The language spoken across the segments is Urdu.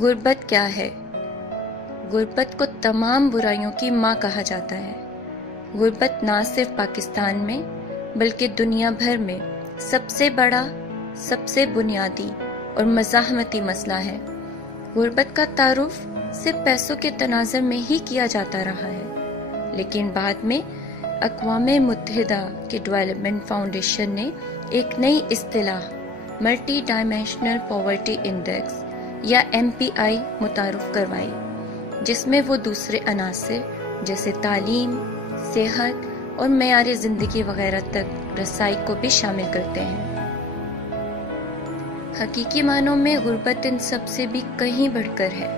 غربت کیا ہے؟ غربت کو تمام برائیوں کی ماں کہا جاتا ہے۔ غربت نہ صرف پاکستان میں بلکہ دنیا بھر میں سب سے بڑا، سب سے بنیادی اور مزاحمتی مسئلہ ہے۔ غربت کا تعارف صرف پیسوں کے تناظر میں ہی کیا جاتا رہا ہے، لیکن بعد میں اقوام متحدہ کے ڈیولپمنٹ فاؤنڈیشن نے ایک نئی اصطلاح ملٹی ڈائمینشنل پاورٹی انڈیکس یا MPI متعارف کروائی، جس میں وہ دوسرے عناصر جیسے تعلیم، صحت اور معیار زندگی وغیرہ تک رسائی کو بھی شامل کرتے ہیں۔ حقیقی معنوں میں غربت ان سب سے بھی کہیں بڑھ کر ہے۔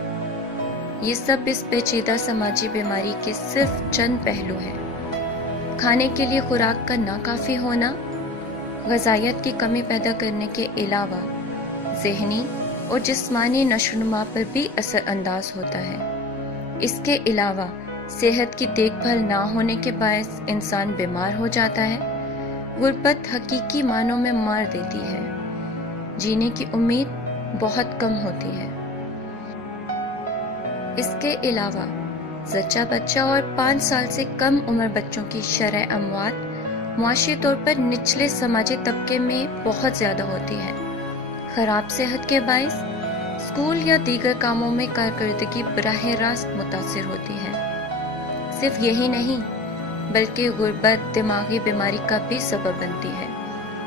یہ سب اس پیچیدہ سماجی بیماری کے صرف چند پہلو ہیں۔ کھانے کے لیے خوراک کا ناکافی ہونا غذائیت کی کمی پیدا کرنے کے علاوہ ذہنی اور جسمانی نشو و نما پر بھی اثر انداز ہوتا ہے۔ اس کے علاوہ صحت کی دیکھ بھال نہ ہونے کے باعث انسان بیمار ہو جاتا ہے۔ غربت حقیقی معنوں میں مار دیتی ہے۔ جینے کی امید بہت کم ہوتی ہے۔ اس کے علاوہ زچہ بچہ اور 5 سال سے کم عمر بچوں کی شرح اموات معاشی طور پر نچلے سماجی طبقے میں بہت زیادہ ہوتی ہے۔ خراب صحت کے باعث اسکول یا دیگر کاموں میں کارکردگی براہ راست متاثر ہوتی ہے۔ صرف یہی نہیں بلکہ غربت دماغی بیماری کا بھی سبب بنتی ہے۔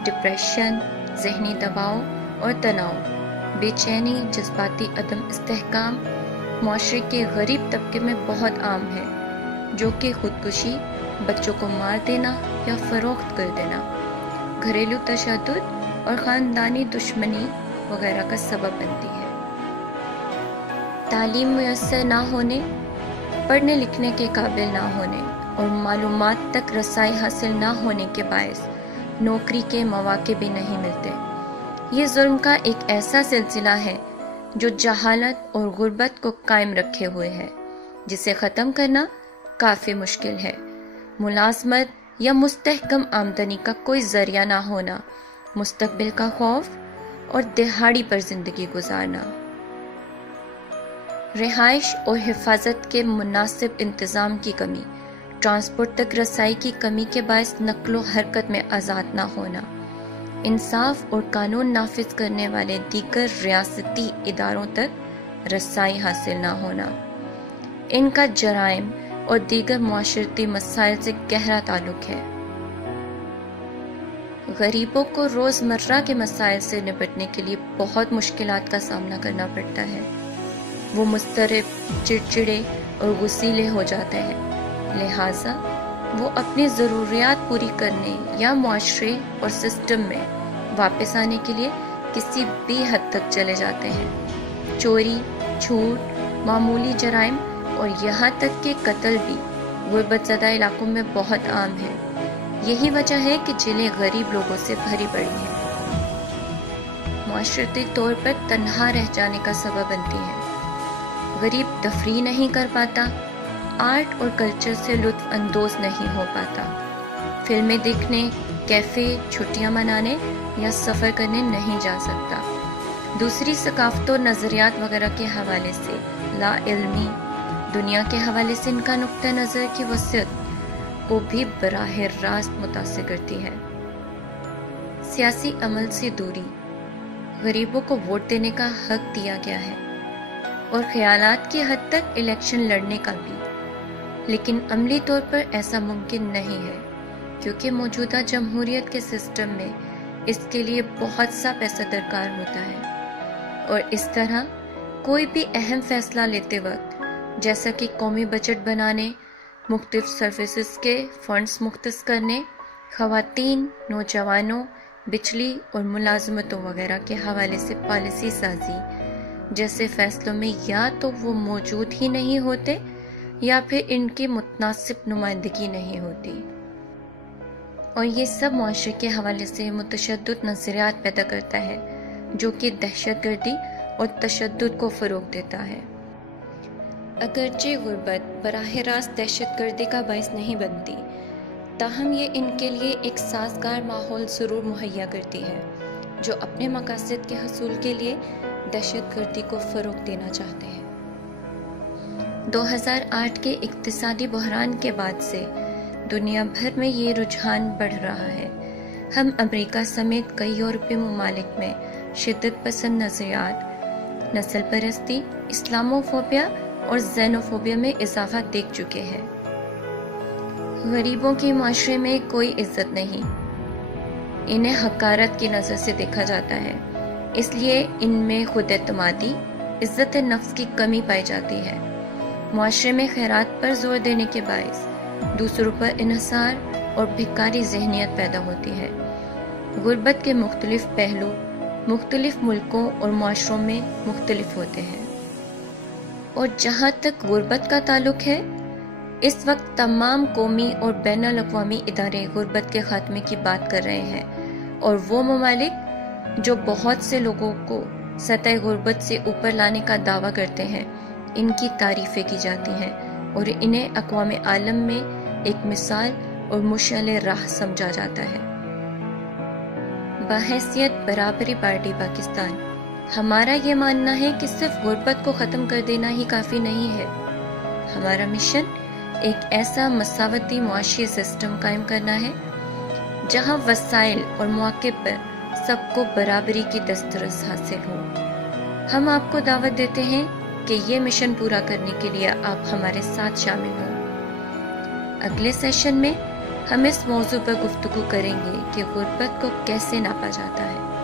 ڈپریشن، ذہنی دباؤ اور تناؤ، بے چینی، جذباتی عدم استحکام معاشرے کے غریب طبقے میں بہت عام ہے، جو کہ خودکشی، بچوں کو مار دینا یا فروخت کر دینا، گھریلو تشدد اور خاندانی دشمنی وغیرہ کا سبب بنتی ہے۔ تعلیم میسر نہ ہونے، پڑھنے لکھنے کے قابل نہ ہونے اور معلومات تک رسائی حاصل نہ ہونے کے باعث نوکری کے مواقع بھی نہیں ملتے۔ یہ ظلم کا ایک ایسا سلسلہ ہے جو جہالت اور غربت کو قائم رکھے ہوئے ہے، جسے ختم کرنا کافی مشکل ہے۔ ملازمت یا مستحکم آمدنی کا کوئی ذریعہ نہ ہونا، مستقبل کا خوف اور دہاڑی پر زندگی گزارنا، رہائش اور حفاظت کے مناسب انتظام کی کمی، ٹرانسپورٹ تک رسائی کی کمی کے باعث نقل و حرکت میں آزاد نہ ہونا، انصاف اور قانون نافذ کرنے والے دیگر ریاستی اداروں تک رسائی حاصل نہ ہونا، ان کا جرائم اور دیگر معاشرتی مسائل سے گہرا تعلق ہے۔ غریبوں کو روزمرہ کے مسائل سے نپٹنے کے لیے بہت مشکلات کا سامنا کرنا پڑتا ہے۔ وہ مضطرب، چڑچڑے اور غصیلے ہو جاتے ہیں، لہٰذا وہ اپنی ضروریات پوری کرنے یا معاشرے اور سسٹم میں واپس آنے کے لیے کسی بھی حد تک چلے جاتے ہیں۔ چوری، جھوٹ، معمولی جرائم اور یہاں تک کہ قتل بھی غربت زدہ علاقوں میں بہت عام ہے۔ یہی وجہ ہے کہ جیلیں غریب لوگوں سے بھری پڑی ہیں، معاشرتی طور پر تنہا رہ جانے کا سبب بنتی ہیں۔ غریب تفریح نہیں کر پاتا، آرٹ اور کلچر سے لطف اندوز نہیں ہو پاتا، فلمیں دیکھنے، کیفے، چھٹیاں منانے یا سفر کرنے نہیں جا سکتا۔ دوسری ثقافتوں، نظریات وغیرہ کے حوالے سے لا علمی، دنیا کے حوالے سے ان کا نقطہ نظر کی وسعت کو بھی براہ راست متاثر کرتی ہے۔ سیاسی عمل سے دوری، غریبوں کو ووٹ دینے کا حق دیا گیا ہے اور خیالات کی حد تک الیکشن لڑنے کا بھی، لیکن عملی طور پر ایسا ممکن نہیں ہے، کیونکہ موجودہ جمہوریت کے سسٹم میں اس کے لیے بہت سا پیسہ درکار ہوتا ہے، اور اس طرح کوئی بھی اہم فیصلہ لیتے وقت، جیسا کہ قومی بجٹ بنانے، مختلف سروسز کے فنڈز مختص کرنے، خواتین، نوجوانوں، بجلی اور ملازمتوں وغیرہ کے حوالے سے پالیسی سازی جیسے فیصلوں میں یا تو وہ موجود ہی نہیں ہوتے یا پھر ان کی متناسب نمائندگی نہیں ہوتی، اور یہ سب معاشرے کے حوالے سے متشدد نظریات پیدا کرتا ہے جو کہ دہشت گردی اور تشدد کو فروغ دیتا ہے۔ اگرچہ غربت براہ راست دہشت گردی کا باعث نہیں بنتی، تاہم یہ ان کے لیے ایک سازگار ماحول ضرور مہیا کرتی ہے۔ جو اپنے مقاصد کے حصول کے لیے دہشت گردی کو فروغ دینا چاہتے ہیں۔ 2008 کے اقتصادی بحران کے بعد سے دنیا بھر میں یہ رجحان بڑھ رہا ہے۔ ہم امریکہ سمیت کئی یورپی ممالک میں شدت پسند نظریات، نسل پرستی، اسلاموفوبیا اور زینوفوبیا میں اضافہ دیکھ چکے ہیں۔ غریبوں کی معاشرے میں کوئی عزت نہیں، انہیں حقارت کی نظر سے دیکھا جاتا ہے، اس لیے ان میں خود اعتمادی، عزت نفس کی کمی پائی جاتی ہے۔ معاشرے میں خیرات پر زور دینے کے باعث دوسروں پر انحصار اور بھکاری ذہنیت پیدا ہوتی ہے۔ غربت کے مختلف پہلو مختلف ملکوں اور معاشروں میں مختلف ہوتے ہیں، اور جہاں تک غربت کا تعلق ہے، اس وقت تمام قومی اور بین الاقوامی ادارے غربت کے خاتمے کی بات کر رہے ہیں، اور وہ ممالک جو بہت سے لوگوں کو سطح غربت سے اوپر لانے کا دعویٰ کرتے ہیں، ان کی تعریفیں کی جاتی ہیں اور انہیں اقوام عالم میں ایک مثال اور مشعل راہ سمجھا جاتا ہے۔ بحیثیت برابری پارٹی پاکستان، ہمارا یہ ماننا ہے کہ صرف غربت کو ختم کر دینا ہی کافی نہیں ہے۔ ہمارا مشن ایک ایسا مساواتی معاشی سسٹم قائم کرنا ہے جہاں وسائل اور مواقع پر سب کو برابری کی دسترس حاصل ہو۔ ہم آپ کو دعوت دیتے ہیں کہ یہ مشن پورا کرنے کے لیے آپ ہمارے ساتھ شامل ہوں۔ اگلے سیشن میں ہم اس موضوع پر گفتگو کریں گے کہ غربت کو کیسے ناپا جاتا ہے۔